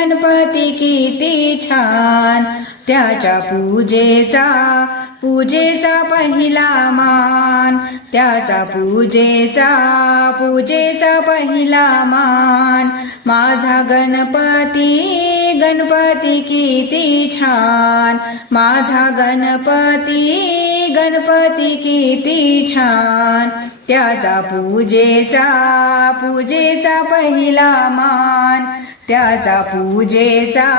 गणपती किती छान. त्याच्या पूजेचा पूजेचा पहिला मान. त्याचा पूजेचा पूजेचा पहिला मान. माझा गणपती गणपती किती छान. माझा गणपती गणपती किती छान. त्याचा पूजेचा पूजेचा पहिला मान. त्याचा पूजेचा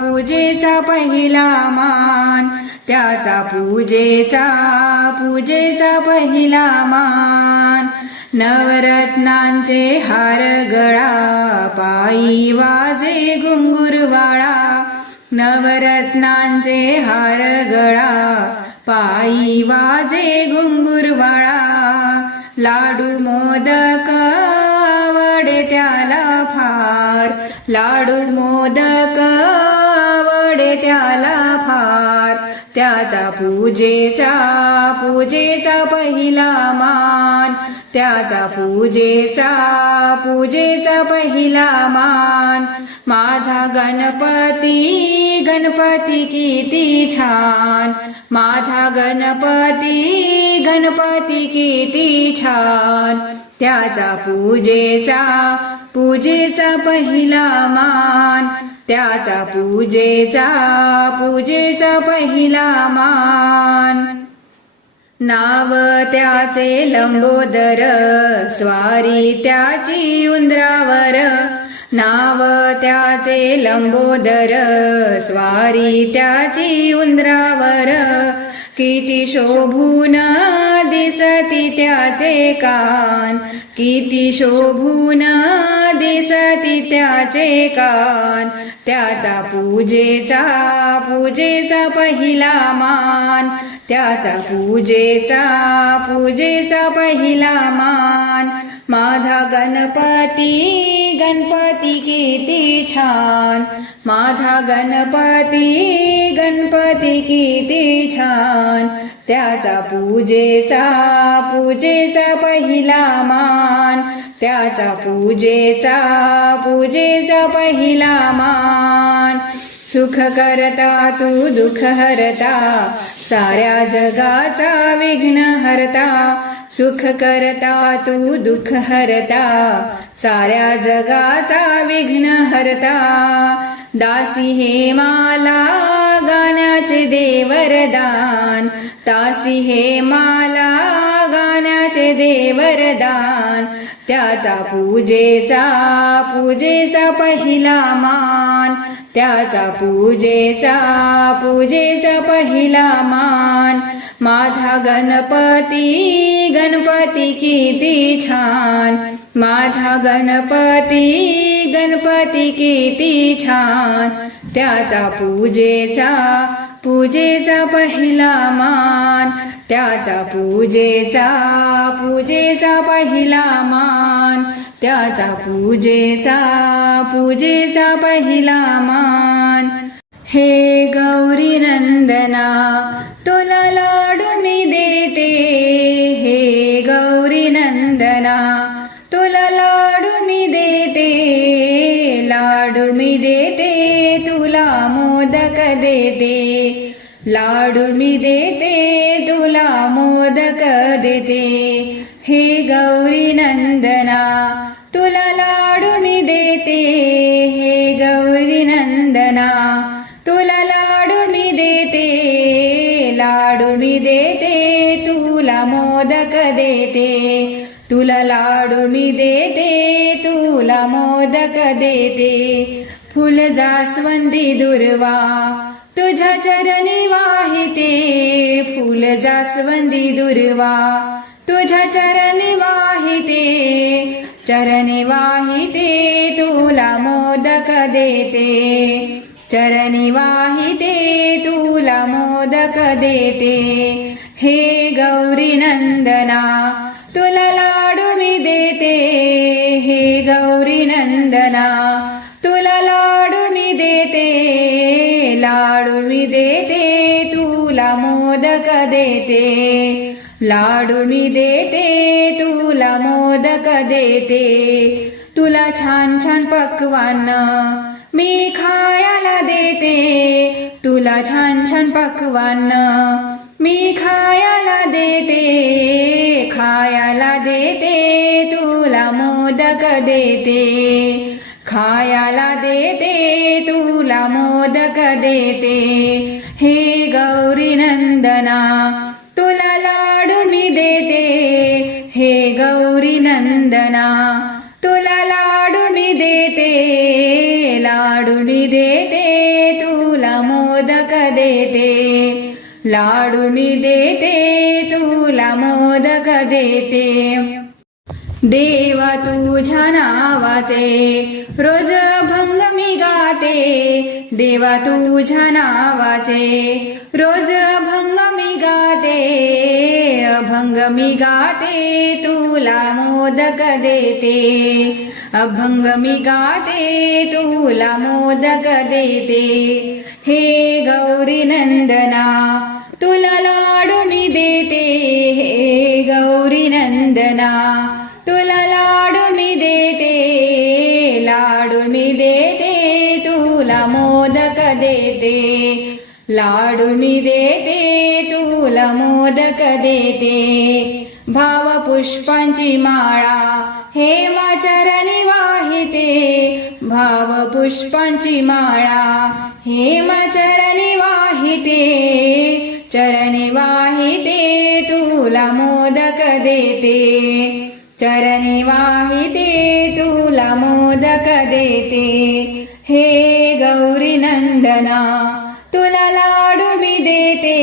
पूजेचा पहिला मान. त्याचा पूजेचा पूजेचा पहिला मान. नवरत्नांचे हार गळा पायी वाजे घुंगुरवाळा. नवरत्नांचे लाडून मोदक आवडे त्याला फार. त्याचा पूजेचा पूजेचा पहिला मान. त्याचा पूजेचा पूजेचा पहिला मान. माझा गणपती गणपती किती छान. माझा गणपती गणपती किती छान. त्याचा पूजेचा पूजेचा पहिला मान. त्याचा पूजेचा पूजेचा पहिला मान. नाव त्याचे लंबोदर स्वारी त्याची उंदरावर. नाव त्याचे लंबोदर स्वारी त्याची उंदरावर. किती शोभून दिसती त्याचे कान. किती शोभून दिसती त्याचे कान. त्याचा पूजेचा पूजेचा पहिला मान. त्याचा पूजेचा पूजेचा पहिला मान. माझा गणपती गणपती किती छान. माझा गणपती गणपती किती छान. त्याचा पूजेचा पूजेचा पहिला मान. त्याचा पूजेचा पूजेचा पहिला मान. सुख करता तू दुःख हरता. साऱ्या जगाचा विघ्न हरता. सुख करता तू दुःख हरता साऱ्या जगाचा विघ्न हरता. दासी हे माला गाण्याचे देवरदान. दासी हे माला गाण्याचे देवरदान. त्याचा पूजेचा पूजेचा पहिला मान. त्याचा पूजेचा पूजेचा पहिला मान. माझा गणपती किती छान. माझा गणपती गणपती किती छान. त्याचा पूजेचा पूजेचा पहिला मान. त्याचा पूजेचा पूजेचा पहिला मान. त्याचा पूजेचा पूजेचा पहिला मान. हे गौरी नंदना तुला लाडू मी देते. लाडू मी देते तुला मोदक देते. हे गौरी नंदना तुला लाडू मी देते. हे गौरी नंदना तुला लाडू मी देते. लाडू मी देते तुला मोदक देते. तुला लाडू मी देते तुला मोदक देते. फुल जास्वंदी दुर्वा तुझ्या चरणी वाहिते फुल जास्वंदी दुर्वा. तुझ्या चरणी वाहिते चरणी वाहिते तुला मोदक देते. चरणी वाहिते तुला मोदक देते. हे गौरी नंदना तुला लाडू मी देते. हे गौरी नंदना लाडू मी देते तुला मोदक देते. लाडू मी देते तुला मोदक देते. तुला छान छान पक्वान मी खायला देते. तुला छान छान पक्वान मी खायला देते. खायला देते तुला मोदक देते. खायाला देते तुला मोदक देते. हे गौरी नंदना तुला लाडू मी देते. हे गौरी नंदना तुला लाडू मी देते. लाडू मी देते तुला मोदक देते. लाडू मी देते तुला मोदक देते. देवा तुझ्या नावाचे. रोज भंग मी गाते. देवा तुझ्या नावाचे. रोज भंग मी गाते. अभंग मी गाते तुला मोदक देते. अभंग मी गाते तुला मोदक देते. हे गौरी नंदन देते लाडू मी देते तुला मोदक देते भाव पुष्पांची माळा हे चरणी वाहिते. भाव पुष्पांची माळा हे चरणी वाहिते. चरणी वाहिते तुला मोदक देते. चरणी वाहिते तुला मोदक देते. हे गौरी नंदना तुला लाडू मी देते.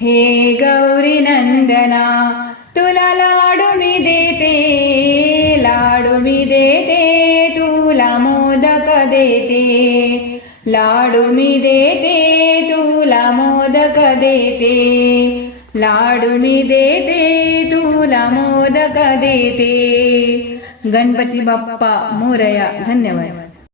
हे गौरी नंदना तुला लाडू मी देते. लाडू मी देते तुला मोदक देते. लाडू मी देते तुला मोदक देते. लाडू मी देते तुला मोदक देते. गणपती बाप्पा मोरया धन्यवाद.